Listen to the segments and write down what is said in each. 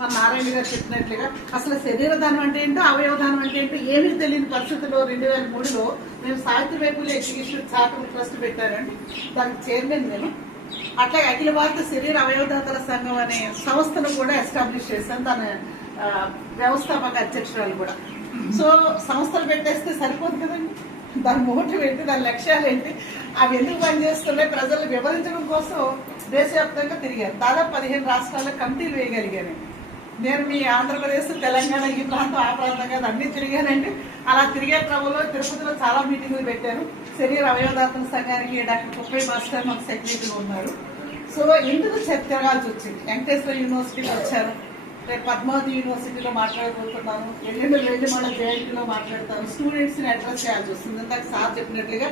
మన నారాయణ గారు చెప్పినట్లుగా అసలు శరీరదానం అంటే ఏంటో అవయవదానం అంటే ఏంటో ఏమీ తెలియని పరిస్థితుల్లో రెండు వేల మూడులో మేము సాహిత్య పూలే ఎడ్యుకేషన్ చారిటబుల్ ట్రస్ట్ పెట్టారండి. దానికి చైర్మన్ నేను. అట్లాగే అఖిల భారత శరీర అవయవదాతల సంఘం అనే సంస్థను కూడా ఎస్టాబ్లిష్ చేశాను. దాని ఆ, వ్యవస్థాపక అధ్యక్షురాలు కూడా. సో సంస్థలు పెట్టేస్తే సరిపోదు కదండి. దాని మోటివ్ ఏంటి దాని లక్ష్యాలు ఏంటి? అవి ఎందుకు పనిచేస్తున్నాయి? ప్రజలు వివరించడం కోసం దేశవ్యాప్తంగా తిరిగారు దాదాపు పదిహేను రాష్ట్రాల్లో కమిటీలు వేయగలిగాను. నేను మీ ఆంధ్రప్రదేశ్ తెలంగాణ ఈ ప్రాంతం ఆ ప్రాంతం కాదు అన్ని తిరిగానండి. అలా తిరిగే క్రమంలో తిరుపతిలో చాలా మీటింగులు పెట్టాను. శరీర అవయవదాతల సంఘానికి డాక్టర్ కుప్పై మాస్టర్ మాకు సెక్రటరీగా ఉన్నారు. సో ఇందుకు చె- తిరగాల్సి వచ్చింది? వెంకటేశ్వర యూనివర్సిటీకి వచ్చాను రేపు పద్మావతి యూనివర్సిటీలో మాట్లాడబోతున్నాను. ఎల్లుండి వెళ్ళి మన జేఎన్టీలో మాట్లాడతాను స్టూడెంట్స్ని అడ్రస్ చేయాల్సి వస్తుంది. ఇందాక సార్ చెప్పినట్లుగా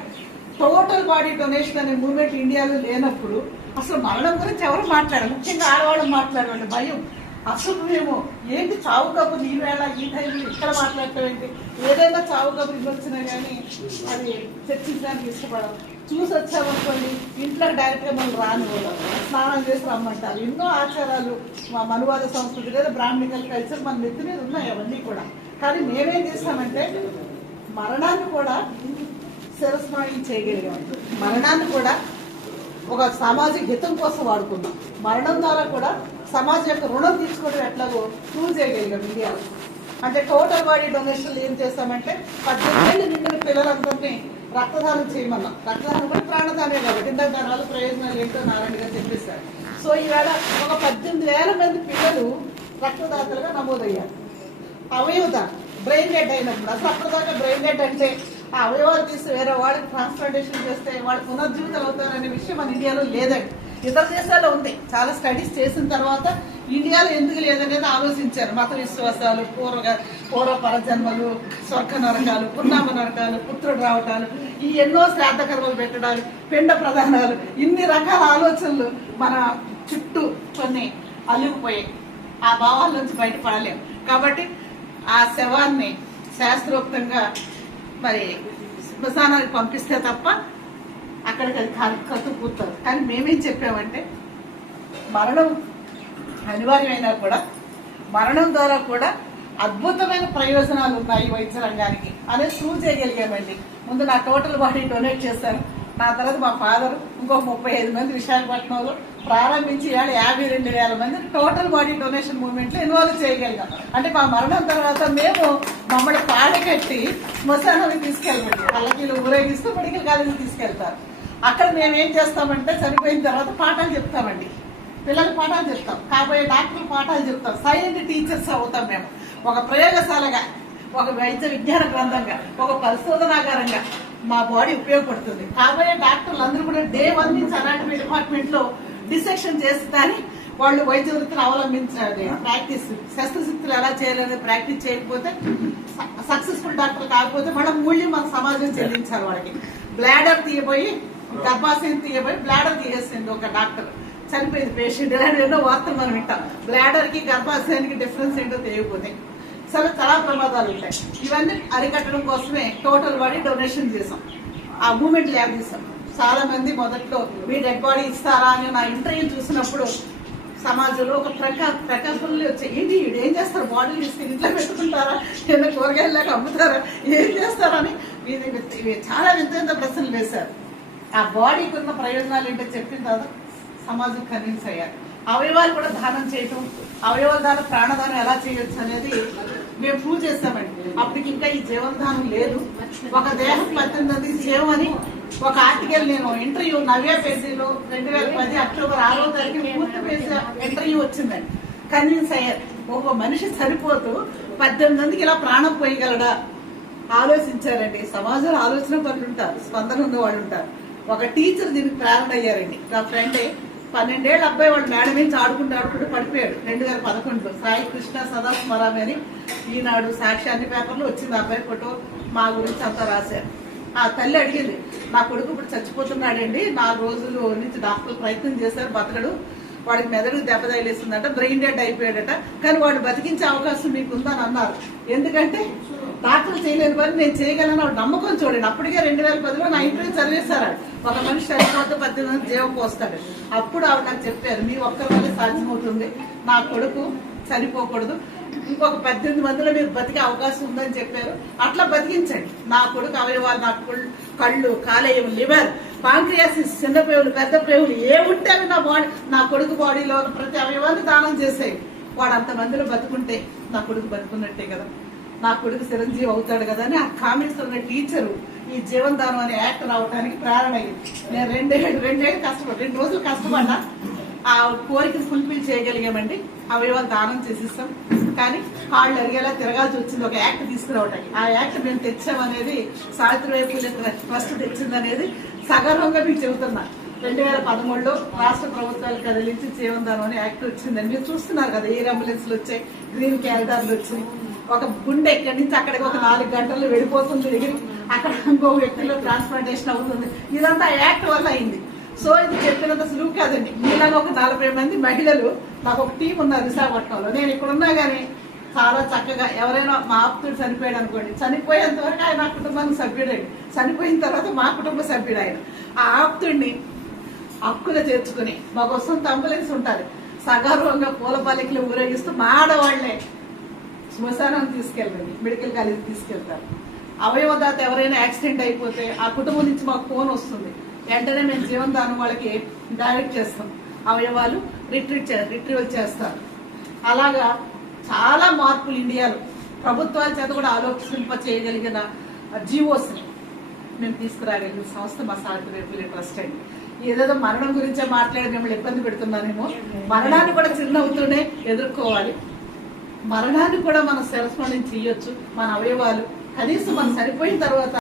టోటల్ బాడీ డొనేషన్ అనే మూవ్మెంట్ ఇండియాలో లేనప్పుడు అసలు మరణం గురించి ఎవరు మాట్లాడారు? ముఖ్యంగా ఆడవాళ్ళు మాట్లాడాలి భయం. అసలు మేము ఏంటి చావు కబుర్లు ఈ వేళ ఈ టైంలో ఇక్కడ మాట్లాడటమేంటి ఏదైనా చావు కబుర్లు వచ్చినా కానీ అది చర్చించడానికి ఇష్టపడం చూసి వచ్చామనుకోండి ఇంట్లో డైరెక్ట్గా మనం రాని స్నానం చేసి రమ్మంటారు. ఎన్నో ఆచారాలు మా మనువాద సంస్కృతి లేదా బ్రాహ్మణికల్ కల్చర్ మన నెత్తి మీద ఉన్నాయి అవన్నీ కూడా. కానీ మేమేం చేస్తామంటే మరణాన్ని కూడా శిరస్నాయం చేయగలిగాం. మరణాన్ని కూడా ఒక సామాజిక హితం కోసం వాడుకున్నాం. మరణం ద్వారా కూడా సమాజం యొక్క రుణం తీసుకోవడం ఎట్లాగో ప్రూవ్ చేయగలిగాం ఇండియాలో అంటే టోటల్ బాడీ డొనేషన్లు ఏం చేస్తామంటే పద్దెనిమిది ఏళ్ళు నిండిన పిల్లలందరినీ రక్తదానం చేయమన్నాం. రక్తదానం కూడా ప్రాణదానే కాబట్టి ఇందాక దాని వల్ల ప్రయోజనాలు ఏంటో నారాయణ గారు చెప్పేశారు. సో ఈవేళ ఒక పద్దెనిమిది వేల మంది పిల్లలు రక్తదాతలుగా నమోదయ్యారు. అవయవదానం బ్రెయిన్ డెడ్ అయినప్పుడు. అసలు అప్పటిదాకా బ్రెయిన్ డెడ్ అంటే ఆ అవయవాలు తీసి వేరే వాళ్ళకి ట్రాన్స్ప్లాంటేషన్ చేస్తే వాళ్ళు పునర్జీవితాలు అవుతారనే విషయం మన ఇండియాలో లేదండి. ఇతర దేశాల్లో ఉంది. చాలా స్టడీస్ చేసిన తర్వాత ఇండియాలో ఎందుకు లేదనేది ఆలోచించారు. మత విశ్వాసాలు పూర్వ పూర్వ పరజన్మలు స్వర్గ నరకాలు పున్నామ నరకాలు పుత్రుడు రావటాలు ఈ ఎన్నో శ్రాద్ధ కర్మలు పెట్టడాలు పిండ ప్రధానాలు ఇన్ని రకాల ఆలోచనలు మన చుట్టూ కొన్ని అల్లుకుపోయాయి ఆ భావాల నుంచి బయటపడలేం. కాబట్టి ఆ శవాన్ని శాస్త్రోక్తంగా మరి శ్మశానానికి పంపిస్తే తప్ప అక్కడికి అది కలు- కత్తు కానీ మేమేం చెప్పామంటే మరణం అనివార్యమైనా కూడా మరణం ద్వారా కూడా అద్భుతమైన ప్రయోజనాలు ఉన్నాయి వైద్య రంగానికి అనేది ప్రూవ్ చేయగలిగామండి. ముందు నా టోటల్ బాడీ డొనేట్ చేశాను నా తర్వాత మా ఫాదర్ ఇంకో ముప్పై ఐదు మంది విశాఖపట్నంలో ప్రారంభించి ఇవాళ యాభై రెండు వేల మంది టోటల్ బాడీ డొనేషన్ మూవ్మెంట్లో ఇన్వాల్వ్ చేయగలిగాం. అంటే మా మరణం తర్వాత మేము మమ్మల్ని పాడకట్టి శ్మశానానికి తీసుకెళ్ళమండి. పల్లకీలు ఊరేగిస్తూ మెడికల్ కాలేజీకి తీసుకెళ్తారు. అక్కడ మేమేం చేస్తామంటే చనిపోయిన తర్వాత పాఠాలు చెప్తామండి. పిల్లలు పాఠాలు చెప్తాం కాబోయే డాక్టర్లు పాఠాలు చెప్తాం సైలెంట్ టీచర్స్ అవుతాం మేము. ఒక ప్రయోగశాలగా ఒక వైద్య విజ్ఞాన గ్రంథంగా ఒక పరిశోధనాగారంగా మా బాడీ ఉపయోగపడుతుంది. కాబోయే డాక్టర్లు అందరూ కూడా డే వన్ నుంచి అనాటమీ డిపార్ట్మెంట్లో డిసెక్షన్ చేస్తారని వాళ్ళు వైద్య వృత్తిని అవలంబించాలి. ప్రాక్టీస్ శస్త్రశక్తులు ఎలా చేయాలనేది ప్రాక్టీస్ చేయకపోతే సక్సెస్ఫుల్ డాక్టర్ కాకపోతే మనం మూల్యం మన సమాజం చెల్లించాలి వాళ్ళకి. బ్లాడర్ తీయబోయి గర్భాశయం తీయబోయి బ్లాడర్ తీసేసింది ఒక డాక్టర్. చనిపోయింది పేషెంట్ ఇలాంటి ఎన్నో వార్తలు మనం వింటాం. బ్లాడర్కి గర్భాశయానికి డిఫరెన్స్ ఏంటో తెలియకపోతే. చాలా చాలా ప్రమాదాలు ఉంటాయి. ఇవన్నీ అరికట్టడం కోసమే టోటల్ బాడీ డొనేషన్ చేసాం ఆ మూమెంట్ ల్యాబ్ చేసాం చాలా మంది మొదట్లో మీ డెడ్ బాడీ ఇస్తారా అని నా ఇంటర్వ్యూ చూసినప్పుడు సమాజంలో ఒక ప్రకా ప్రకల్పనలు వచ్చాయి ఏంటి వీడు ఏం చేస్తారు? బాడీలు ఇస్తే ఇంట్లో పెట్టుకుంటారా? ఏదైనా కూరగాయలాగా అమ్ముతారా? ఏం చేస్తారని ఇది చాలా వింత వింత ప్రశ్నలు వేశారు. ఆ బాడీకి ఉన్న ప్రయోజనాలు ఏంటో చెప్పిన తర్వాత సమాజం కన్విన్స్ అయ్యారు. అవయవాలు కూడా దానం చేయటం అవయవాల దానం ప్రాణదానం ఎలా చేయొచ్చు అనేది మేము ప్రూవ్ చేస్తామండి. అప్పటికి ఇంకా ఈ జీవనదానం లేదు. ఒక దేహం పద్దెనిమిది జీవం అని ఒక ఆర్టికల్ నేను ఇంటర్వ్యూ నవ్య పేజీలో రెండు వేల పది అక్టోబర్ ఆరో తారీఖు పూర్తి పేజీ ఇంటర్వ్యూ వచ్చిందండి. కన్విన్స్ అయ్యారు. ఒక మనిషి సరిపోతూ పద్దెనిమిది మందికి ఇలా ప్రాణం పోయగలడా? ఆలోచించారండి. సమాజంలో ఆలోచన పనులు ఉంటారు. స్పందన ఉన్న వాళ్ళు ఉంటారు. ఒక టీచర్ దీనికి ప్రేరణ అయ్యారండి. నా ఫ్రెండే పన్నెండేళ్ళ అబ్బాయి వాడు మేడం నుంచి ఆడుకుంటూ ఆడుకుంటూ పడిపోయాడు. రెండు వేల పదకొండులో. సాయి కృష్ణ సదాస్మరామి అని ఈనాడు సాక్షి అన్ని వచ్చింది అబ్బాయి ఫోటో మా గురించి అంతా రాశారు. ఆ తల్లి అడిగింది నా కొడుకు ఇప్పుడు చచ్చిపోతున్నాడండి. నాలుగు రోజులు నుంచి డాక్టర్లు ప్రయత్నం చేశారు బతకడు. వాడికి మెదడు దెబ్బ తగిలేసిందంట బ్రెయిన్ డెడ్ అయిపోయాడట. కానీ వాడు బతికించే అవకాశం మీకు ఉందని అన్నారు. ఎందుకంటే డాక్టర్లు చేయలేని పని నేను చేయగలను నమ్మకం చూడండి. అప్పటికే రెండు వేల పదిలో నా ఇంటర్వ్యూ చదివేశారు. ఒక మనిషి చనిపోతే పద్దెనిమిది జీవం పోస్తాడు. అప్పుడు ఆవిడ నాకు చెప్పారు మీ ఒక్కరి వల్ల సాధ్యమవుతుంది. నా కొడుకు చనిపోకూడదు. ఇంకొక పద్దెనిమిది మందిలో మీరు బతికే అవకాశం ఉందని చెప్పారు. అట్లా బతికించండి. నా కొడుకు అవయవాలు నా కళ్ళు కాలేయం లివర్ పాంక్రియాసిస్ చిన్న ప్రేవులు పెద్ద ప్రేవులు ఏ ఉంటే అవి నా బాడీ నా కొడుకు బాడీలో ప్రతి అవయవాన్ని దానం చేసేవి వాడు అంత మందిలో బతుకుంటే నా కొడుకు బతుకున్నట్టే కదా. నా కొడుకు చిరంజీవి అవుతాడు కదా అని ఆ కామెంట్స్ ఉన్న టీచరు ఈ జీవన్ దానం అనే యాక్ట్ అవడానికి ప్రేరణ అయ్యింది నేను రెండేళ్ళు రెండేళ్ళు కష్టపడి రెండు రోజులు కష్టపడ్డా. ఆ కోరిక ఫుల్ఫిల్ చేయగలిగామండి. అవయవాలు దానం చేసిస్తాం. కానీ కాళ్ళు అరిగేలా తిరగాల్సి వచ్చింది. ఒక యాక్ట్ తీసుకురావడానికి ఆ యాక్ట్ మేము తెచ్చామనేది సావిత్రిబాయి పూలే ట్రస్ట్ తెచ్చిందనేది సగర్వంగా మీకు చెబుతున్నా. రెండు వేల పదమూడులో రాష్ట్ర ప్రభుత్వాలు కదిలించి జీవనదానం అనే యాక్ట్ వచ్చిందని మీరు చూస్తున్నారు కదా. ఎయిర్ అంబులెన్స్లు వచ్చాయి? గ్రీన్ క్యారిడార్లు వచ్చాయి. ఒక గుండె ఇక్కడి నుంచి అక్కడికి ఒక నాలుగు గంటలు వెళ్ళిపోతుంది అక్కడ ఇంకో వ్యక్తిలో ట్రాన్స్ప్లాంటేషన్ అవుతుంది. ఇదంతా యాక్ట్ వల్ల అయింది. సో ఇది చెప్పినంత సులువు కాదండి. మీలాగా ఒక నలభై మంది మహిళలు నాకు ఒక టీం ఉన్నారు విశాఖపట్నంలో. నేను ఇక్కడున్నా కానీ చాలా చక్కగా ఎవరైనా మా ఆప్తుడు చనిపోయాడు అనుకోండి. చనిపోయేంత వరకు ఆయన నా కుటుంబానికి సభ్యుడండి చనిపోయిన తర్వాత మా కుటుంబ సభ్యుడు ఆయన. ఆ ఆప్తుడిని హక్కులు చేర్చుకుని మాకు వస్తుంది అంబులెన్స్ ఉంటుంది సగర్వంగా పూల పల్లకిలు ఊరేగిస్తూ మా ఆడవాళ్ళే శ్మశానం తీసుకెళ్ళండి మెడికల్ కాలేజ్ తీసుకెళ్తారు. అవయవదాత ఎవరైనా యాక్సిడెంట్ అయిపోతే ఆ కుటుంబం నుంచి మాకు ఫోన్ వస్తుంది. వెంటనే మేము జీవనదానం వాళ్ళకి డైరెక్ట్ చేస్తాం. అవయవాలు రిట్రీట్ రిట్రీవల్ చేస్తారు. అలాగా చాలా మార్పులు ఇండియాలో. ప్రభుత్వాల చేత కూడా ఆలోచింప చేయగలిగిన జీవోస్ని మేము తీసుకురాగలిగిన సంస్థ మా సావిత్రి ట్రస్ట్ అండి. ఏదేదో మరణం గురించే మాట్లాడి మిమ్మల్ని ఇబ్బంది పెడుతున్నానేమో. మరణాన్ని కూడా చిరునవ్వుతూనే ఎదుర్కోవాలి. మరణాన్ని కూడా మనం శిరస్మరణం చేయొచ్చు మన అవయవాలు. కనీసం మనం సరిపోయిన తర్వాత